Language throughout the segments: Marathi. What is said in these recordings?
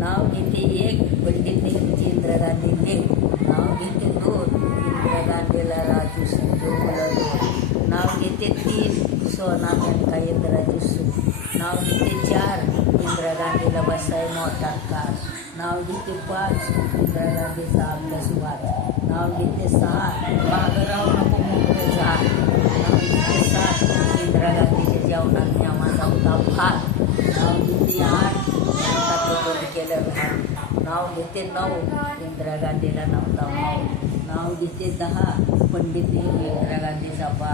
नाव घेते एक पंडित इंद्र इंदिरा गांधींनी नाव घेते दोन इंदिरा गांधीला राजू संजोगला दोन. नाव घेते तीन सोना मेनका इंदिराजी सुख नाव घेते चार इंदिरा गांधीला बसाय मोठा कार. नाव घेते पाच इंदिरा गांधीचा अभ्यास वाचा गांधीच्या जेवणात माझा होता भात नाव घेते आठ भारताचं बंद केलं भात नाव घेते नऊ इंदिरा गांधीला नव्हता भाऊ नाव घेते दहा पंडित इंदिरा गांधीचा बा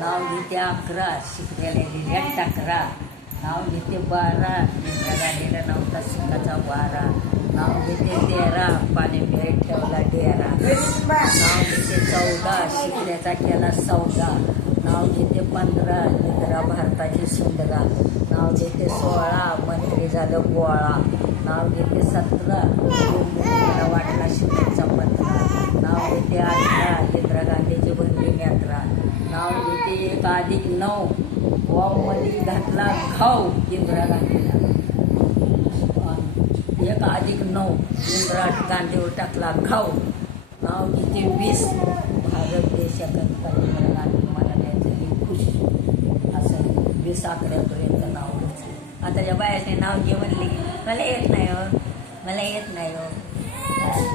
नाव घेते अकरा शिकलेल्या गेल्या अकरा नाव घेते बारा इंदिरा गांधीला नव्हता शिकाचा बारा नाव घेते तेरा पाणी भेट ठेवला डेरा नाव घेते चौदा शिकण्याचा केला चौदा नाव घेते पंधरा इंदिरा सुंदरा नाव घेते सोळा मंत्री झालं गोळा. नाव घेते सतरा. वाटला शिवचा पत्रा. नाव घेते अठरा इंदिरा गांधीची भरली यात्रा. नाव घेते एक अधिक नऊ. मध्ये घातला खाऊ इंदिरा गांधीला एक अधिक नऊ. इंदिरा गांधीवर टाकला खाऊ. नाव घेते वीस. असं साखरेपर्यंत नाव आता या नाव घे मला येत नाही हो. मला येत नाही हो.